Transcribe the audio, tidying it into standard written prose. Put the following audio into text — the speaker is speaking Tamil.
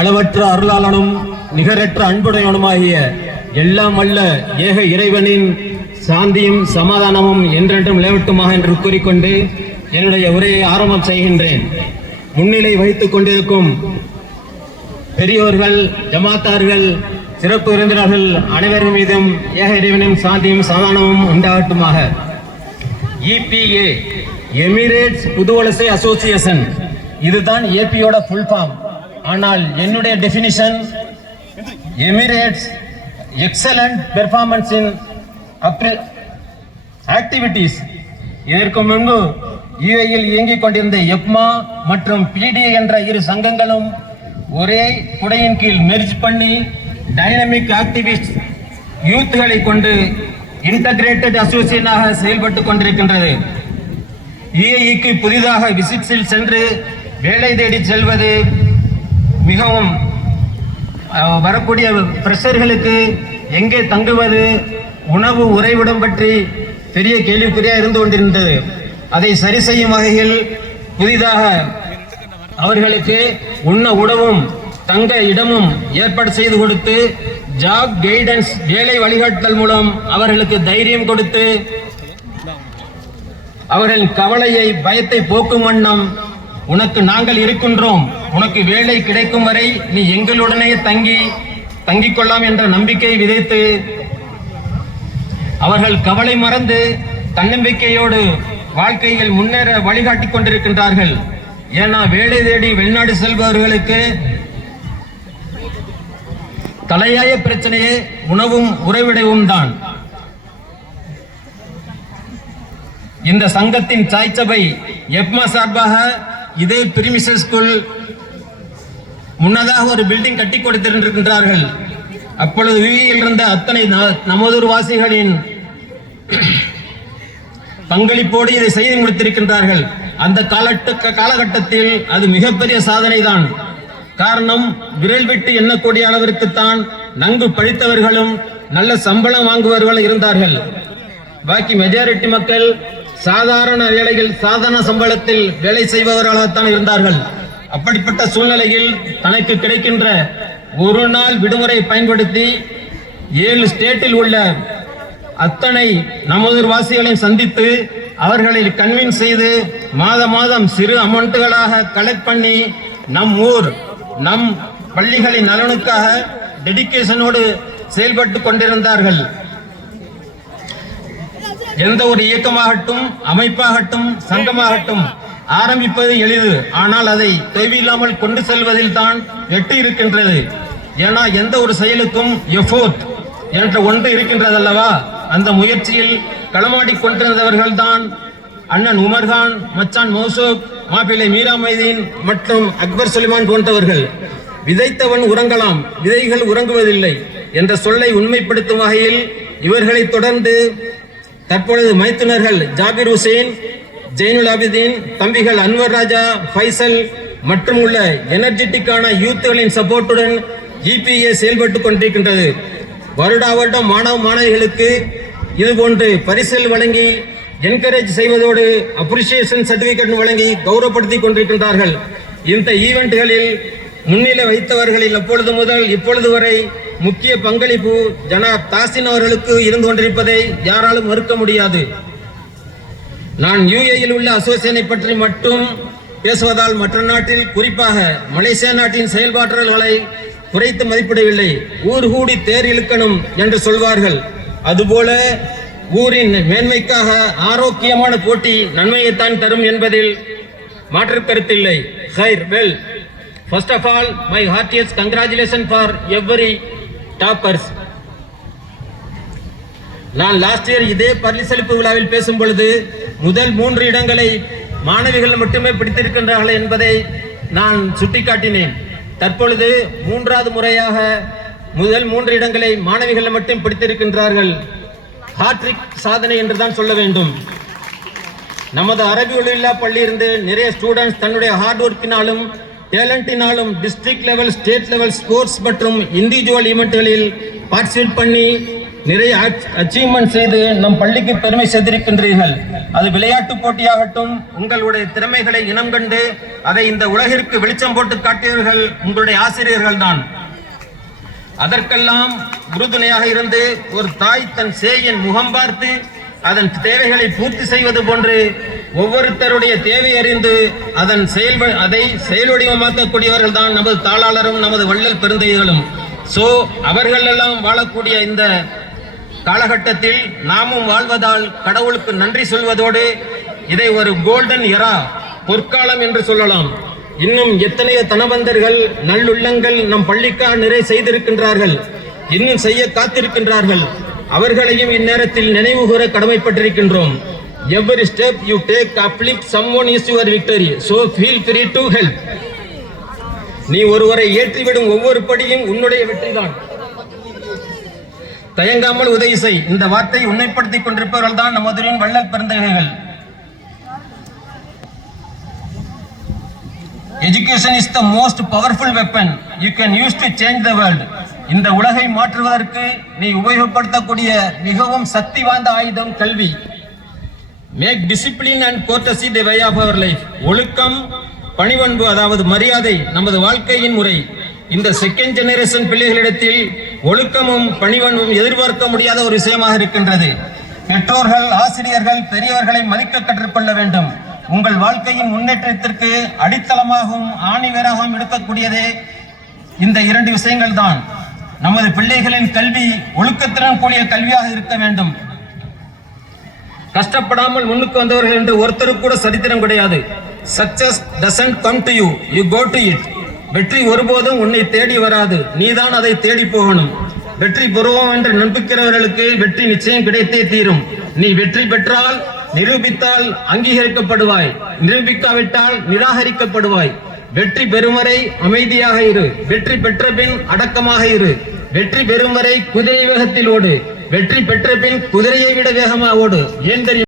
அளவற்ற அருளாளனும் நிகரற்ற அன்புடையவனுமாகிய எல்லாம் வல்ல ஏக இறைவனின் சாந்தியும் சமாதானமும் என்றென்றும் நிலவட்டுமாக என்று கூறிக்கொண்டு என்னுடைய உரையை ஆரம்பம் செய்கின்றேன். முன்னிலை வகித்துக் கொண்டிருக்கும் பெரியோர்கள், ஜமாத்தார்கள், சிறப்பு விருந்தினர்கள் அனைவரும் மீதும் ஏக இறைவனின் சாந்தியும் சமாதானமும் உண்டாகட்டுமாக. EPA, எமிரேட்ஸ் புதுவலசை அசோசியேஷன், இதுதான் ஏபியோட ஃபுல் ஃபார்ம். ஆனால் என்னுடைய டெஃபினிஷன் எமிரேட்ஸ் எக்ஸலண்ட் பெர்ஃபார்மன்ஸ் இன் ஆக்டிவிட்டீஸ். இதற்கு முன்பு யுஏயில் இயங்கிக் கொண்டிருந்த எப்மா மற்றும் பிடிஏ என்ற இரு சங்கங்களும் ஒரே குடையின் கீழ் மெர்ஜ் பண்ணி டைனமிக் ஆக்டிவிஸ்ட் யூத்களை கொண்டு இன்டகிரேட்டட் அசோசியேஷனாக செயல்பட்டு கொண்டிருக்கின்றது. யுஏஇக்கு புதிதாக விசிட்ஸில் சென்று வேலை தேடி செல்வது மிகவும் வரக்கூடிய பிரஷர்களுக்கு எங்கே தங்குவது, உணவு உறைவிடம் பற்றி பெரிய கேள்விக்குறியாக இருந்து கொண்டிருந்தது. அதை சரி செய்யும் வகையில் புதிதாக அவர்களுக்கு உண்ண உணவும் தங்க இடமும் ஏற்பாடு செய்து கொடுத்து ஜாப் கைடன்ஸ் வேலை வழிகாட்டுதல் மூலம் அவர்களுக்கு தைரியம் கொடுத்து அவர்களின் கவலையை பயத்தை போக்கும் வண்ணம் உனக்கு நாங்கள் இருக்கின்றோம், உனக்கு வேலை கிடைக்கும் வரை நீ எங்களுடனே தங்கிக் கொள்ளலாம் என்ற நம்பிக்கை விதைத்து அவர்கள் கவலை மறந்து தன்னம்பிக்கையோடு வாழ்க்கையில் முன்னேற வழிகாட்டிக் கொண்டிருக்கின்றார்கள். ஏன்னா வேலை தேடி வெளிநாடு செல்பவர்களுக்கு தலையாய பிரச்சனையே உணவும் உறைவிடவும் தான். இந்த சங்கத்தின் சாய்ச்சபை எப்மா சார்பாக இதே பிரிமிசல் ஸ்கூல் முன்னதாக ஒரு பில்டிங் கட்டி கொடுத்திருக்கின்றார்கள். அப்பொழுது விவியில் இருந்த அத்தனை நமதூர் வாசிகளின் பங்களிப்போடு இதை செய்து முடித்திருக்கின்றார்கள். அந்த காலகட்டத்தில் அது மிகப்பெரிய சாதனை தான். காரணம், விரல் விட்டு எண்ணக்கூடிய அளவிற்குத்தான் நன்கு படித்தவர்களும் நல்ல சம்பளம் வாங்குபவர்கள் இருந்தார்கள். பாக்கி மெஜாரிட்டி மக்கள் சாதாரண வேலைகள் சாதாரண சம்பளத்தில் வேலை செய்பவர்களாகத்தான் இருந்தார்கள். அப்படிப்பட்ட சூழ்நிலையில் தனக்கு கிடைக்கின்ற ஒரு நாள் விடுமுறை பயன்படுத்தி 7 ஸ்டேட்டில் உள்ள அத்தனை நமது வாசிகளை சந்தித்து அவர்களை கன்வின்ஸ் செய்து மாதம் சிறு அமௌண்ட்டுகளாக கலெக்ட் பண்ணி நம் ஊர் நம் பள்ளிகளின் நலனுக்காக டெடிகேஷனோடு செயல்பட்டு கொண்டிருந்தார்கள். எந்த ஒரு இயக்கமாகட்டும், அமைப்பாகட்டும், சங்கமாகட்டும் ஆரம்பிப்பது எளிது. ஆனால் அதை தொய்வில்லாமல் கொண்டு செல்வதில் தான் வெற்றி இருக்கின்றது. ஏன்னா எந்த ஒரு செயலுக்கும் எஃபோர்ட் என்ற ஒன்று இருக்கின்றது அல்லவா? அந்த முயற்சியில் களமாடி கொண்டிருந்தவர்கள் தான் அண்ணன் உமர்கான், மச்சான் மௌசூப், மாப்பிள்ளை மீரா மைதீன் மற்றும் அக்பர் சுலைமான் போன்றவர்கள். விதைத்தவன் உறங்கலாம், விதைகள் உறங்குவதில்லை என்ற சொல்லை உண்மைப்படுத்தும் வகையில் இவர்களை தொடர்ந்து தற்பொழுது மைத்துனர்கள் ஜாபிர் ஹுசேன், ஜெயினுல் ஆபிதீன், தம்பிகள் அன்வர் ராஜா, ஃபைசல் மற்றும் உள்ள எனர்ஜெட்டிக்கான யூத்துகளின் சப்போர்ட்டுடன் EPA செயல்பட்டு கொண்டிருக்கின்றது. வருடம் மாணவ மாணவிகளுக்கு இதுபோன்று பரிசில் வழங்கி என்கரேஜ் செய்வதோடு அப்ரிசியேஷன் சர்டிபிகேட் வழங்கி கௌரவப்படுத்தி கொண்டிருக்கின்றார்கள். இந்த ஈவெண்ட்களில் முன்னிலை வைத்தவர்களில் அப்பொழுது முதல் இப்பொழுது வரை முக்கிய பங்களிப்பு ஜனாப் தாசின் அவர்களுக்கு இருந்து கொண்டிருப்பதை யாராலும் மறுக்க முடியாது. நான் UAEயில் உள்ள அசோசியேஷனை பற்றி மட்டும் பேசுவதால் மற்ற நாட்டில், குறிப்பாக மலேசியா நாட்டின் செயல்பாடுகளை குறைத்து மதிப்பிடவில்லை. ஊர் கூடி தேர் இழுக்கணும் என்று சொல்வார்கள். அதுபோல ஊரின் மேன்மைக்காக ஆரோக்கியமான போட்டி நன்மையைத்தான் தரும் என்பதில் மாற்று கருத்தில்லை. ஹைர் well, first of all my heartiest congratulation for every toppers. நான் லாஸ்ட் இயர் இதே பரிசளிப்பு விழாவில் பேசும் பொழுது முதல் 3 இடங்களை மாணவிகள் மட்டுமே பிடித்திருக்கின்றார்கள் என்பதை நான் சுட்டிக்காட்டினேன். தற்பொழுது 3வது முறையாக முதல் 3 இடங்களை மாணவிகள் மட்டும் பிடித்திருக்கின்றார்கள். ஹாட்ரிக் சாதனை என்றுதான் சொல்ல வேண்டும். நமது அரபியுல்லா பள்ளியிலிருந்து நிறைய ஸ்டூடெண்ட்ஸ் தன்னுடைய ஹார்ட் ஒர்க்கினாலும் டேலண்டினாலும் district level, state level sports மற்றும் இண்டிவிஜுவல் ஈவெண்ட்களில் பார்ட்டிசிபேட் பண்ணி நிறைய அச்சீவ்மெண்ட் செய்து நம் பள்ளிக்கு பெருமை சேர்த்திருக்கின்றீர்கள். அது விளையாட்டு போட்டியாகட்டும், உங்களுடைய திறமைகளை இனம் கண்டு அதை இந்த உலகிற்கு வெளிச்சம் போட்டு காட்டியவர்கள் உங்களுடைய ஆசிரியர்கள் தான். அதற்கெல்லாம் உறுதுணையாக இருந்து ஒரு தாய் தன் சேயின் முகம் பார்த்து அதன் தேவைகளை பூர்த்தி செய்வது போன்று ஒவ்வொருத்தருடைய தேவை அறிந்து அதை செயல்வடிவமாக்கக்கூடியவர்கள் தான் நமது தாளாளரும் நமது வள்ளல் பெருந்தைகளும். சோ அவர்கள் எல்லாம் வாழக்கூடிய இந்த காலகட்டத்தில் நாமும் வாழ்வதால் கடவுளுக்கு நன்றி சொல்வதோடு இதை ஒரு கோல்டன் எரா, பொற்காலம் என்று சொல்லலாம். இன்னும் எத்தனையோ தனவந்தர்கள் நல்லுள்ளங்கள் நம் பள்ளிக்காக நிறைய செய்திருக்கின்றார்கள், இன்னும் செய்ய காத்திருக்கின்றார்கள். அவர்களையும் இந்நேரத்தில் நினைவு கூற கடமைப்பட்டிருக்கின்றோம். Every step you take uplift someone is your victory. So feel free to help. நீ ஒருவரை ஏற்றிவிடும் ஒவ்வொரு படியும் உன்னுடைய வெற்றிதான். தயங்காமல் உதவி செய். இந்த வார்த்தையை உண்மைப்படுத்திக் கொண்டிருப்பவர்கள் தான் நமது வள்ளல் பெருந்தகைகள். Education is the most powerful weapon you can use to change the world. இந்த உலகை மாற்றுவதற்கு நீ உபயோகப்படுத்தக்கூடிய மிகவும் சக்தி வாய்ந்த ஆயுதம் கல்வி. Make discipline and courtesy the way of our life. ஒழுக்கம், பணிவன்பு, அதாவது மரியாதை நமது வாழ்க்கையின் முறை. இந்த செகண்ட் ஜெனரேஷன் பிள்ளைகளிடத்தில் ஒழுக்கமும் பணிவன்பும் எதிர்பார்க்க முடியாத ஒரு விஷயமாக இருக்கின்றது. பெற்றோர்கள், ஆசிரியர்கள் பெரியவர்களை மதிக்க கற்றுக்கொள்ள வேண்டும். உங்கள் வாழ்க்கையின் முன்னேற்றத்திற்கு அடித்தளமாகவும் ஆணிவேராகவும் இருக்கக்கூடியதே இந்த இரண்டு விஷயங்கள் தான். நமது பிள்ளைகளின் கல்வி ஒழுக்கத்துடன் கூடிய கல்வியாக இருக்க வேண்டும். கஷ்டப்படாமல் முன்னுக்கு வந்தவர்கள் என்று ஒருத்தருக்கு கூட சரித்திரம் கிடையாது. Success doesn't come to you, you go to it. வெற்றி ஒருபோதும் உன்னை தேடி வராது, நீதான் அதை தேடி போகணும். வெற்றி பெறுவோம் என்று நம்பிக்கிறவர்களுக்கு வெற்றி நிச்சயம் கிடைத்தே தீரும். நீ வெற்றி பெற்றால், நிரூபித்தால் அங்கீகரிக்கப்படுவாய், நிரூபிக்காவிட்டால் நிராகரிக்கப்படுவாய். வெற்றி பெறும் வரை அமைதியாக இரு, வெற்றி பெற்ற பின் அடக்கமாக இரு. வெற்றி பெறும் வரை குதிரை வேகத்தில் ஓடு, வெற்றி பெற்ற பின் குதிரையை விட வேகமாக ஓடு. ஏன் தெரியும்?